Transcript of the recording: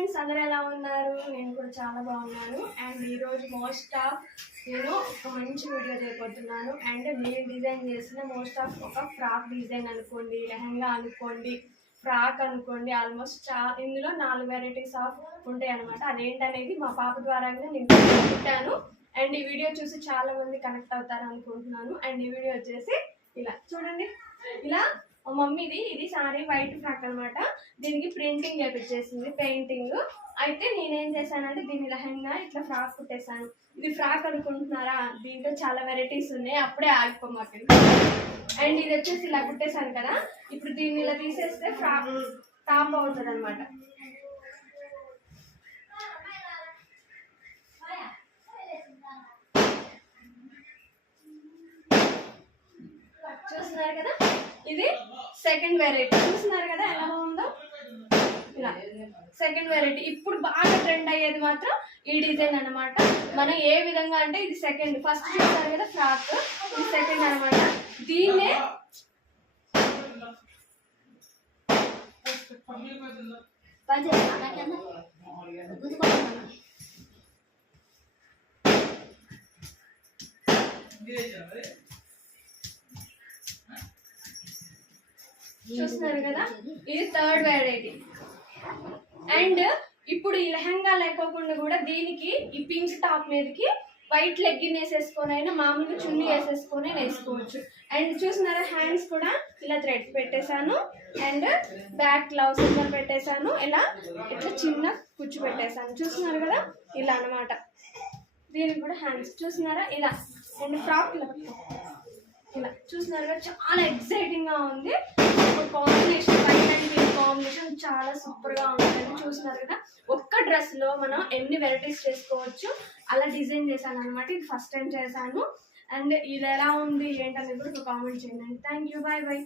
Friends, అందరూ ఎలా ఉన్నారు? నేను కూడా చాలా బాగున్నాను. అండ్ ఈరోజు మోస్ట్ ఆఫ్ నేను ఒక మంచి వీడియో చేయబోతున్నాను. అండ్ నేను డిజైన్ చేసిన మోస్ట్ ఆఫ్ ఒక ఫ్రాక్ డిజైన్ అనుకోండి, లెహంగా అనుకోండి, ఫ్రాక్ అనుకోండి, ఆల్మోస్ట్ ఇందులో 4 వెరైటీస్ ఆఫ్ ఉంటాయి అనమాట. అదేంటనేది మా పాప ద్వారా నేను పెట్టాను. అండ్ ఈ వీడియో చూసి చాలా మంది కనెక్ట్ అవుతారు అనుకుంటున్నాను. అండ్ ఈ వీడియో వచ్చేసి ఇలా చూడండి. ఇలా మమ్మీది ఇది సారీ వైట్ ఫ్రాక్ అనమాట. దీనికి ప్రింటింగ్ చేపించేసింది, పెయింటింగ్. అయితే నేనేం చేశానంటే దీని లెహంగా ఇట్లా ఫ్రాక్ కుట్టేశాను. ఇది ఫ్రాక్ అనుకుంటున్నారా? దీంట్లో చాలా వెరైటీస్ ఉన్నాయి, అప్పుడే ఆగిపోమాకండి. అండ్ ఇది వచ్చేసి ఇలా కుట్టేశాను కదా, ఇప్పుడు దీన్ని ఇలా తీసేస్తే ఫ్రాక్ టాప్ అవుతుంది అనమాట. చూస్తున్నారు కదా, ఇది సెకండ్ వెరైటీ. చూస్తున్నారు కదా ఎలా ఉందో, ఇలా సెకండ్ వెరైటీ. ఇప్పుడు బాగా ట్రెండ్ అయ్యేది మాత్రం ఈ డిజైన్ అనమాట. మనం ఏ విధంగా అంటే ఇది సెకండ్, ఫస్ట్ చూస్తారు కదా ఫ్రాక్, ఇది సెకండ్ అనమాట. దీన్నే చూస్తున్నారు కదా, ఇది థర్డ్ వెరైటీ. అండ్ ఇప్పుడు ఈ లెహంగా లేకోకుండా కూడా దీనికి ఈ పింక్ టాప్ మీదకి వైట్ లెగ్గిన్ వేసేసుకొని అయినా మామూలుగా చున్నీ వేసేసుకొని వేసుకోవచ్చు. అండ్ చూస్తున్నారా, హ్యాండ్స్ కూడా ఇలా థ్రెడ్స్ పెట్టేశాను. అండ్ బ్యాక్ గ్లౌస్ సింబల్ పెట్టేశాను. ఇలా ఇట్లా చిన్న కుచ్చు పెట్టేశాను. చూస్తున్నారు కదా, ఇలా అనమాట. దీనికి కూడా హ్యాండ్స్ చూస్తున్నారా ఇలా. అండ్ ఫ్రాక్ ఇలా చూస్తున్నారు కదా, చాలా ఎక్సైటింగ్ గా ఉంది. Combination white and pink combination చాలా సూపర్ గా ఉంటుంది. చూస్తున్నారు కదా, ఒక్క డ్రెస్ లో మనం ఎన్ని వెరైటీస్ చేసుకోవచ్చు అలా డిజైన్ చేశాను అనమాట. ఇది ఫస్ట్ టైం చేశాను. అండ్ ఇది ఎలా ఉంది ఏంటనేది కూడా కామెంట్ చేయండి. Thank you, bye bye.